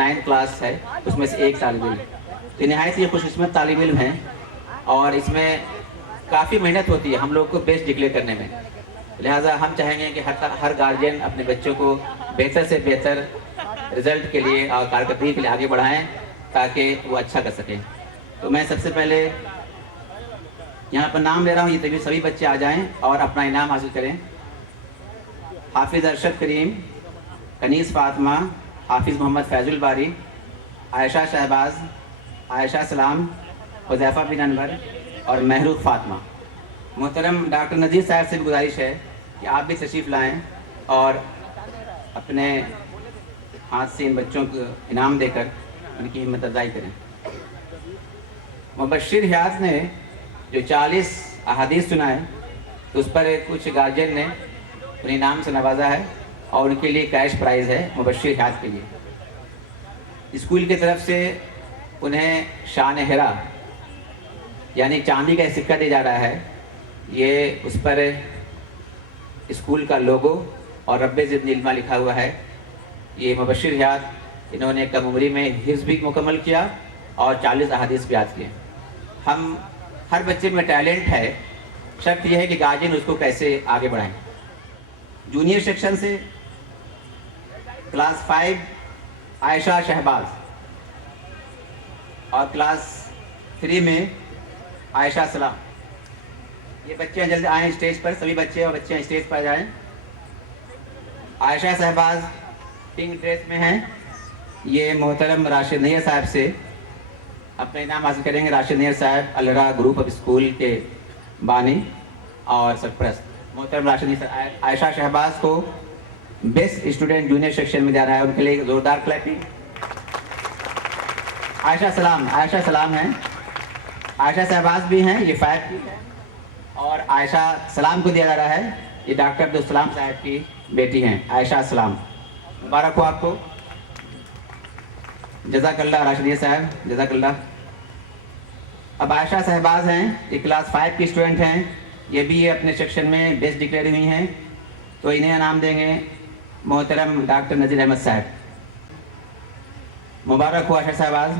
9th class ہے اس میں سے ایک طالب علم، تو نہایت ہی خوش قسمت طالب علم ہیں اور اس میں کافی محنت ہوتی ہے ہم لوگ کو بیسٹ ڈکلیئر کرنے میں. لہٰذا ہم چاہیں گے کہ ہر گارجین اپنے بچوں کو بہتر سے بہتر رزلٹ کے لیے اور کارکردگی کے لیے آگے بڑھائیں تاکہ وہ اچھا کر سکیں. تو میں سب سے پہلے یہاں پر نام لے رہا ہوں، یہ سبھی بچے آ جائیں اور اپنا انعام حاصل کریں. حافظ ارشد کریم، کنیز فاطمہ، حافظ محمد فیض الباری، عائشہ شہباز، عائشہ سلام، حذیفہ بن انور اور محروف فاطمہ. محترم ڈاکٹر نذیر صاحب سے بھی گزارش ہے کہ آپ بھی تشریف لائیں اور اپنے ہاتھ سے ان بچوں کو انعام دے کر ان کی ہمت افزائی کریں. مبشر حیات نے جو 40 احادیث سنائے تو اس پر کچھ گارجین نے انہیں انعام سے نوازا ہے اور ان کے لیے کیش پرائز ہے مبشر حیات کے لیے. اسکول کی طرف سے انہیں شان ہرا یعنی چاندی کا سکہ دیا جا رہا ہے. یہ اس پر اسکول کا لوگو اور رب زدنی علما لکھا ہوا ہے. یہ مبشر حیات انہوں نے کم عمری میں حفظ بھی مکمل کیا اور 40 احادیث بھی یاد کیے. ہم ہر بچے میں ٹیلنٹ ہے، شرط یہ ہے کہ گارجین اس کو کیسے آگے بڑھائیں. جونیئر سیکشن سے کلاس 5 عائشہ شہباز اور کلاس 3 میں عائشہ سلام. یہ بچے جلدی آئیں اسٹیج پر، سبھی بچے اور بچے اسٹیج پر جائیں. عائشہ شہباز پنک ڈریس میں ہیں. یہ محترم راشد نیر صاحب سے اپنا انعام حاصل کریں گے. راشد نیر صاحب الرا گروپ آف اسکول کے بانی اور سرپرست. محترم راشد نیر صاحب عائشہ شہباز کو بیسٹ اسٹوڈنٹ جونیئر سیکشن میں جانا ہے، ان کے لیے زوردار کلیپنگ. عائشہ سلام ہیں، عائشہ شہباز بھی ہیں، یہ 5 کی ہے اور عائشہ سلام کو دیا جا رہا ہے. یہ ڈاکٹر عبدالسلام صاحب کی بیٹی ہیں عائشہ سلام. مبارک ہو آپ کو. جزاک اللہ راشد نیر صاحب، جزاک اللہ. اب عائشہ شہباز ہیں، یہ کلاس 5 کی اسٹوڈنٹ ہیں. یہ بھی اپنے سیکشن میں بیسٹ ڈکلیئر ہوئی ہیں، تو انہیں انعام دیں گے محترم ڈاکٹر نذیر احمد صاحب. مبارک ہو عائشہ شہباز.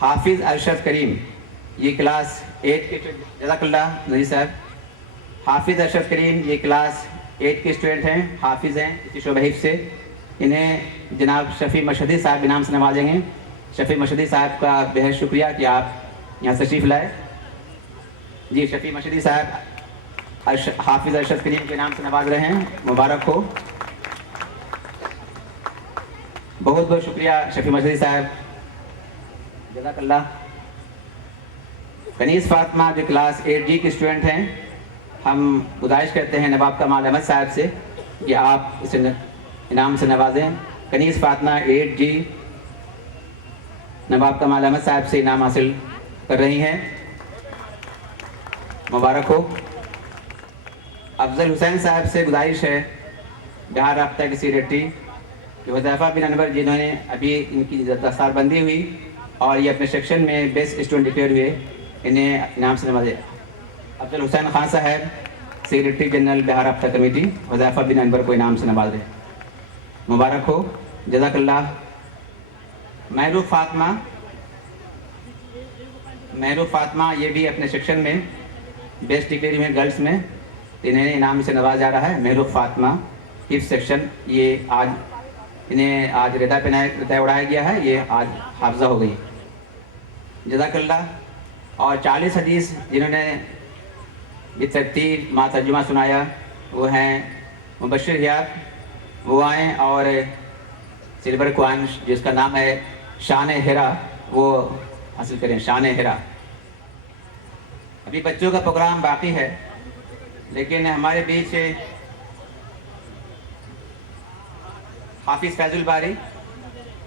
حافظ ارشد کریم، یہ کلاس 8 کے، جزاک اللہ نذیر صاحب. حافظ ارشد کریم یہ کلاس 8 کے اسٹوڈنٹ ہیں، حافظ ہیں اسی شعبہ حفظ سے. انہیں جناب شفیع مشہدی صاحب انعام سے نوازیں گے. شفیع مشہدی صاحب کا بہت شکریہ کہ آپ یہاں تشریف لائے. جی شفیع مشہدی صاحب حافظ ارشد کریم کے نام سے نواز رہے ہیں. مبارک ہو. بہت بہت شکریہ شفیع مشہدی صاحب، جزاک اللہ. کنیز فاطمہ جو کلاس 8G کی اسٹوڈنٹ ہیں، ہم گزارش کرتے ہیں نواب کمال احمد صاحب سے کہ آپ اسے انعام سے نوازیں. کنیز فاطمہ 8G نواب کمال احمد صاحب سے انعام حاصل کر رہی ہیں. مبارک ہو. افضل حسین صاحب سے گزارش ہے، بہار رابطہ کی سیکریٹری، کہ حذیفہ بن انور جنہوں نے ابھی ان کی دستار بندی ہوئی اور یہ اپنے سیکشن میں بیسٹ اسٹوڈنٹ ڈکلیئر ہوئے، انہیں انعام سے نوازے. افضل حسین خان صاحب سیکریٹری جنرل بہار رابطہ کمیٹی، حذیفہ بن انور کو انعام سے نواز رہے. مبارک ہو، جزاک اللہ. محروف فاطمہ یہ بھی اپنے سیکشن میں بیسٹ ڈکلیئر ہوئے گرلس میں، انہیں انعام سے نوازا جا رہا ہے. محروف فاطمہ حفظ سیکشن، یہ انہیں ردا اڑایا گیا ہے، یہ آج حافظہ ہو گئی. جزاک اللہ. اور 40 حدیث جنہوں نے بترتیب ما ترجمہ سنایا وہ ہیں مبشر حیات. وہ آئیں اور سلور کوائن جس کا نام ہے شان ہرا وہ حاصل کریں. شان ہرا. ابھی بچوں کا پروگرام باقی ہے، لیکن ہمارے بیچ حافظ فیض الباری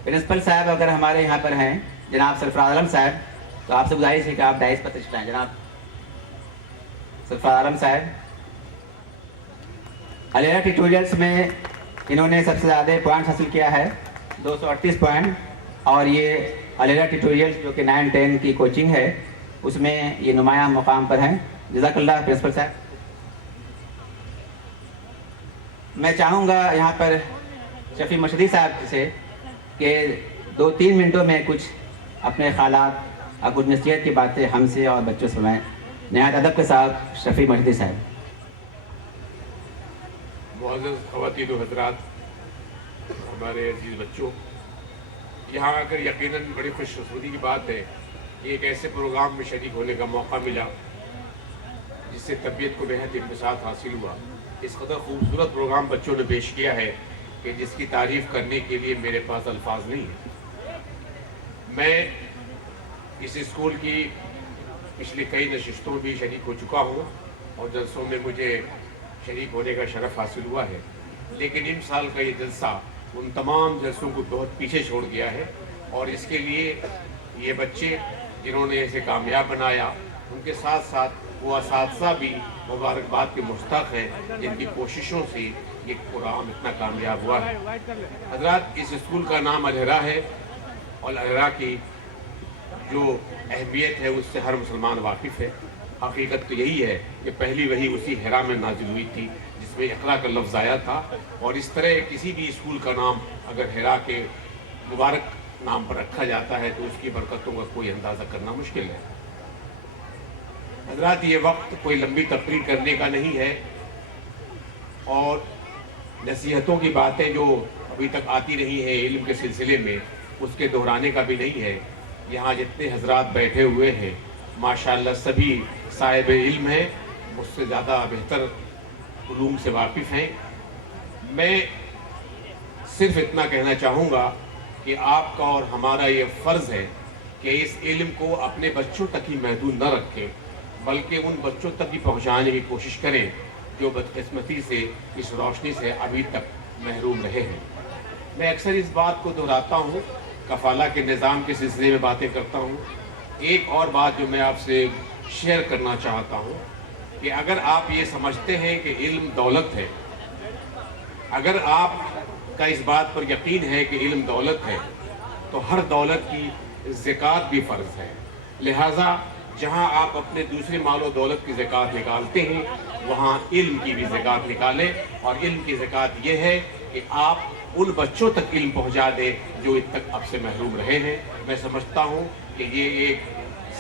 پرنسپل صاحب اگر ہمارے یہاں پر ہیں، جناب سرفراز عالم صاحب، تو آپ سے گزارش ہے کہ آپ ڈائس پر تشریف لائیں. جناب سرفراز عالم صاحب علیحدہ ٹیٹوریلز میں انہوں نے سب سے زیادہ پوائنٹس حاصل کیا ہے، 238 پوائنٹ. اور یہ علیحدہ ٹیٹوریلز جو کہ 9-10 کی کوچنگ ہے اس میں یہ نمایاں مقام پر ہیں. جزاک اللہ پرنسپل صاحب. میں چاہوں گا یہاں پر شفیع مشہدی صاحب سے کہ 2-3 منٹوں میں کچھ اپنے خیالات اور کچھ نصیحت کی باتیں ہم سے اور بچوں سے سنائیں. نہایت ادب کے ساتھ شفیع مشہدی صاحب. معزز خواتین و حضرات، ہمارے عزیز بچوں، یہاں آ کر یقیناً بڑی خوش قسمتی کی بات ہے کہ ایک ایسے پروگرام میں شریک ہونے کا موقع ملا جس سے طبیعت کو بہت انبساط حاصل ہوا. اس قدر خوبصورت پروگرام بچوں نے پیش کیا ہے کہ جس کی تعریف کرنے کے لیے میرے پاس الفاظ نہیں ہیں. میں اس اسکول کی پچھلی کئی نشستوں بھی شریک ہو چکا ہوں اور جلسوں میں مجھے شریک ہونے کا شرف حاصل ہوا ہے، لیکن ان سال کا یہ جلسہ ان تمام جلسوں کو بہت پیچھے چھوڑ گیا ہے، اور اس کے لیے یہ بچے جنہوں نے اسے کامیاب بنایا، ان کے ساتھ ساتھ وہ اساتذہ بھی مبارکباد کے مستحق ہیں جن کی کوششوں سے یہ پروگرام اتنا کامیاب ہوا ہے. حضرات، اس اسکول کا نام الحرا ہے، اور الحرا کی جو اہمیت ہے اس سے ہر مسلمان واقف ہے. حقیقت تو یہی ہے کہ پہلی وحی اسی حرا میں نازل ہوئی تھی جس میں اقرا کا لفظ آیا تھا، اور اس طرح کسی بھی اسکول کا نام اگر حرا کے مبارک نام پر رکھا جاتا ہے تو اس کی برکتوں کا کوئی اندازہ کرنا مشکل ہے. حضرات، یہ وقت کوئی لمبی تقریر کرنے کا نہیں ہے، اور نصیحتوں کی باتیں جو ابھی تک آتی رہی ہیں علم کے سلسلے میں اس کے دہرانے کا بھی نہیں ہے. یہاں جتنے حضرات بیٹھے ہوئے ہیں ماشاءاللہ سبھی صاحب علم ہیں، مجھ سے زیادہ بہتر علوم سے واقف ہیں. میں صرف اتنا کہنا چاہوں گا کہ آپ کا اور ہمارا یہ فرض ہے کہ اس علم کو اپنے بچوں تک ہی محدود نہ رکھیں، بلکہ ان بچوں تک بھی پہنچانے کی کوشش کریں جو بدقسمتی سے اس روشنی سے ابھی تک محروم رہے ہیں. میں اکثر اس بات کو دہراتا ہوں، کفالہ کے نظام کے سلسلے میں باتیں کرتا ہوں. ایک اور بات جو میں آپ سے شیئر کرنا چاہتا ہوں کہ اگر آپ یہ سمجھتے ہیں کہ علم دولت ہے، اگر آپ کا اس بات پر یقین ہے کہ علم دولت ہے، تو ہر دولت کی زکوٰۃ بھی فرض ہے. لہٰذا جہاں آپ اپنے دوسرے مال و دولت کی زکوٰۃ نکالتے ہیں وہاں علم کی بھی زکوٰۃ نکالیں، اور علم کی زکوٰۃ یہ ہے کہ آپ ان بچوں تک علم پہنچا دیں جو اب تک آپ سے محروم رہے ہیں. میں سمجھتا ہوں کہ یہ ایک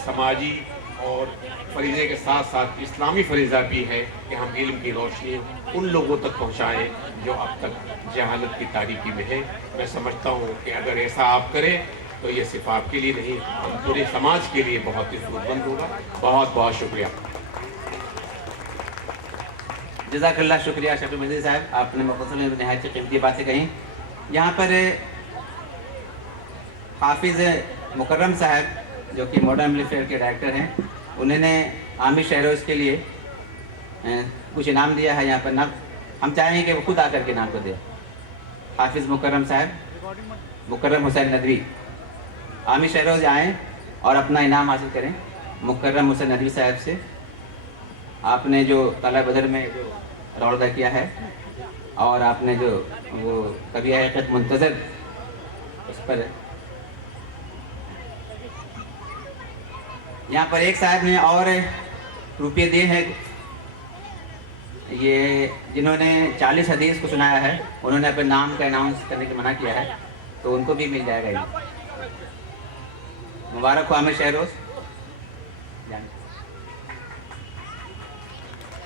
سماجی اور فریضے کے ساتھ ساتھ اسلامی فریضہ بھی ہے کہ ہم علم کی روشنی ان لوگوں تک پہنچائیں جو اب تک جہالت کی تاریکی میں ہیں. میں سمجھتا ہوں کہ اگر ایسا آپ کریں تو یہ صرف آپ کے لیے نہیں، ہم پورے سماج کے لیے بہت ہی سود مند ہوگا. بہت بہت شکریہ. جزاک اللہ. شکریہ شفیع مشہدی صاحب، آپ نے مختصر میں نہایت قیمتی باتیں کہیں. یہاں پر حافظ مکرم صاحب جو کہ ماڈرن ویلفیئر کے ڈائریکٹر ہیں، انہوں نے عامی شہروز کے لیے کچھ انعام دیا ہے. یہاں پر نام ہم چاہیں گے کہ وہ خود آ کر کے نام کو دے. حافظ مکرم صاحب، مکرم حسین ندوی، عامی شہروز آئیں اور اپنا انعام حاصل کریں. مکرم حسین ندوی صاحب سے آپ نے جو طلع بدر میں جو رول ادا کیا ہے، اور آپ نے جو وہ کبھی حقیقت منتظر اس پر یہاں پر ایک صاحب نے اور روپے دیے ہیں. یہ جنہوں نے 40 حدیث کو سنایا ہے انہوں نے اپنے نام کا اناؤنس کرنے کی منع کیا ہے، تو ان کو بھی مل جائے گا. مبارک ہو عامر شہروز.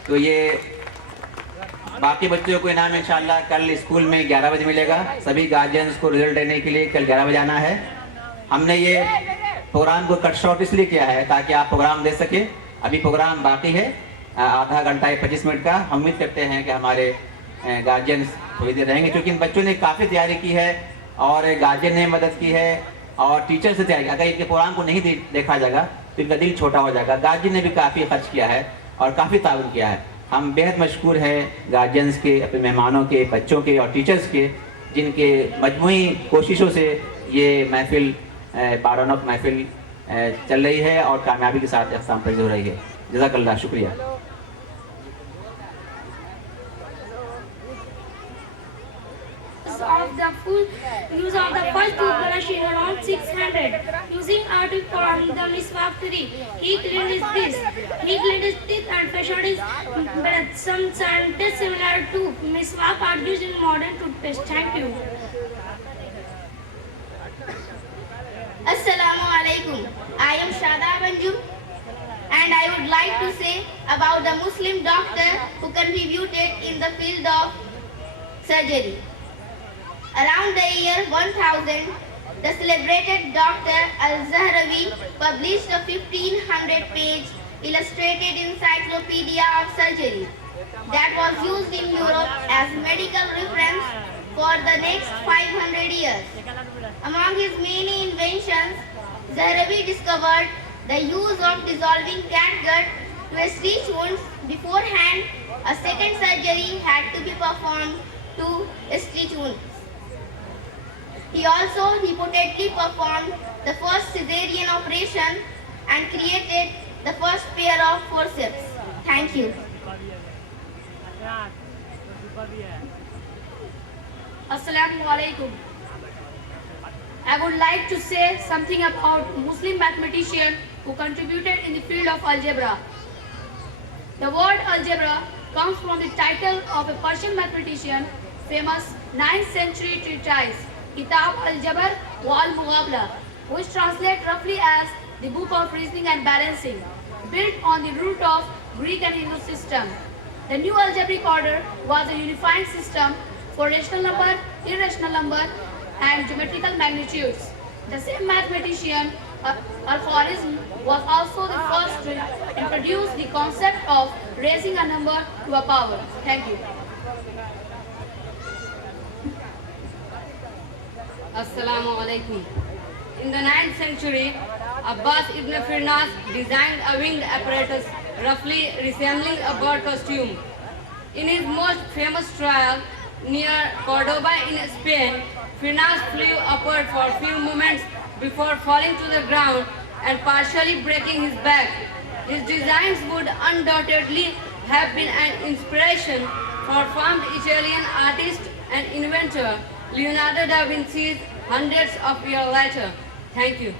تو یہ باقی بچوں کو انعام انشاءاللہ کل اسکول میں 11 بجے ملے گا. سبھی گارجینز کو رزلٹ دینے کے لیے کل 11 بجے آنا ہے. ہم نے یہ پروگرام کو کٹ شارٹ اس لیے کیا ہے تاکہ آپ پروگرام دے سکیں. ابھی پروگرام باقی ہے آدھا گھنٹہ 25 منٹ کا. ہم امید کرتے ہیں کہ ہمارے گارجینز تھوڑی دیر رہیں گے، کیونکہ ان بچوں نے کافی تیاری کی ہے اور گارجین نے مدد کی ہے اور ٹیچر سے تیاری. اگر ان کے پروگرام کو نہیں دیکھا جائے گا تو ان کا دل چھوٹا ہو جائے گا. گارجین نے بھی کافی خرچ کیا ہے اور کافی تعاون کیا ہے. ہم بہت مشکور ہیں گارجینز کے، اپنے مہمانوں کے، بچوں کے اور ٹیچرز کے، جن کے مجموعی کوششوں سے یہ محفل بارونق محفل چل رہی ہے اور کامیابی کے ساتھ اختتام پذیر ہو رہی ہے. جزاک اللہ. شکریہ. Of the full use of the first toothbrush in around 600 using Arabic Quran the miswak tree. He cleaned his teeth. He cleaned his teeth and freshened his breath. Some scientists similar to miswak are used in modern toothpaste. Thank you. And I would like to say about the Muslim doctor who contributed in the field of surgery. Around the year 1000, the celebrated Dr. Al-Zahrawi published a 1500-page illustrated encyclopedia of surgery that was used in Europe as medical reference for the next 500 years. Among his many inventions, Zahrawi discovered the use of dissolving catgut to stitch wounds. Beforehand, a second surgery had to be performed to stitch wounds. He also reportedly performed the first caesarean operation and created the first pair of forceps. Thank you. Assalamu alaikum. I would like to say something about Muslim mathematician who contributed in the field of algebra. The word algebra comes from the title of a Persian mathematician, famous 9th century treatise, Kitab al-Jabr wa al-Mughabla, which translates roughly as the book of reasoning and balancing, built on the root of Greek and Hindu system. The new algebraic order was a unifying system for rational number, irrational number, and geometrical magnitudes. The same mathematician, Al-Khwarizm, was also the first to introduce the concept of raising a number to a power. Thank you. Assalamu alaikum. In the 9th century, Abbas ibn Firnas designed a winged apparatus roughly resembling a bird costume. In his most famous trial near Cordoba in Spain, Firnas flew upward for a few moments before falling to the ground and partially breaking his back. His designs would undoubtedly have been an inspiration for famed Italian artist and inventor Leonardo da Vinci hundreds of years later. Thank you.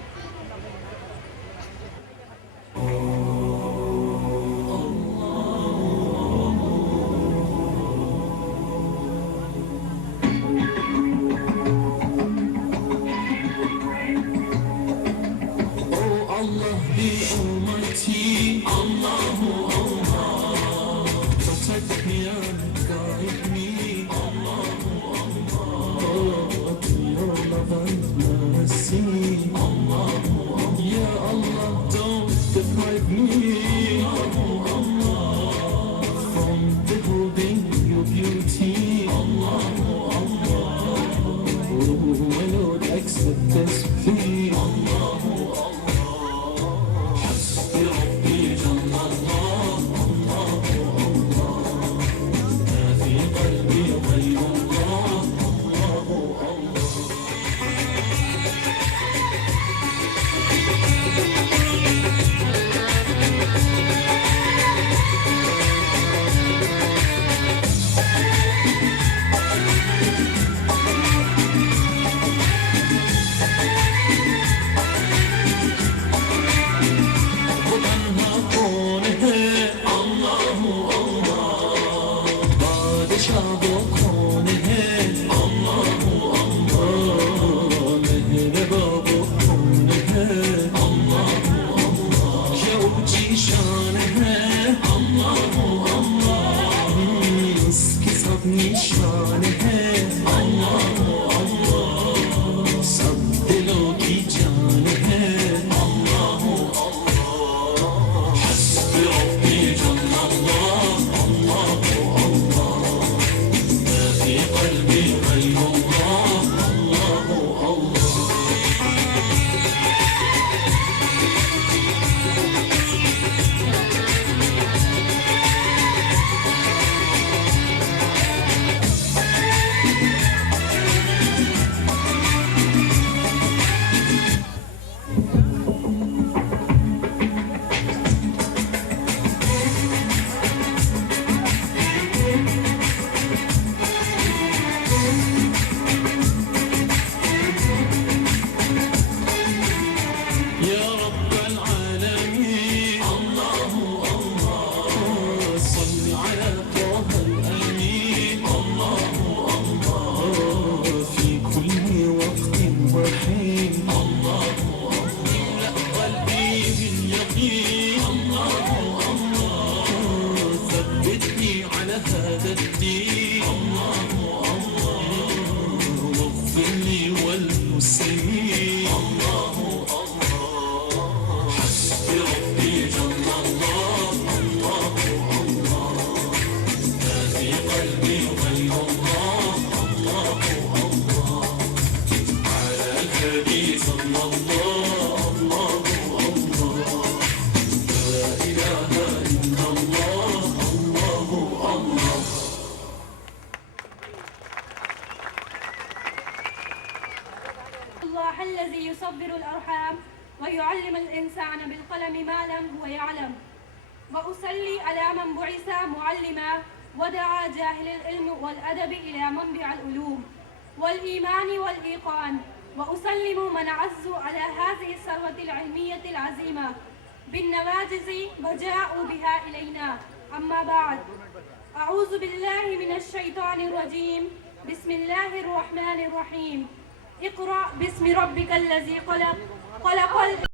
Allah الله الذي يصبر الأرحام ويعلم الإنسان بالقلم ما لم هو يعلم. وأصلي على من بعث معلما ودعا جاهل العلم والأدب إلى منبع العلوم والإيمان والإيقان. وأسلم من عزوا على هذه الثروة العلمية العظيمة بالنواجذ وجاءوا بها إلينا. أما بعد، أعوذ بالله من الشيطان الرجيم. بسم الله الرحمن الرحيم. اقرأ باسم ربك الذي خلق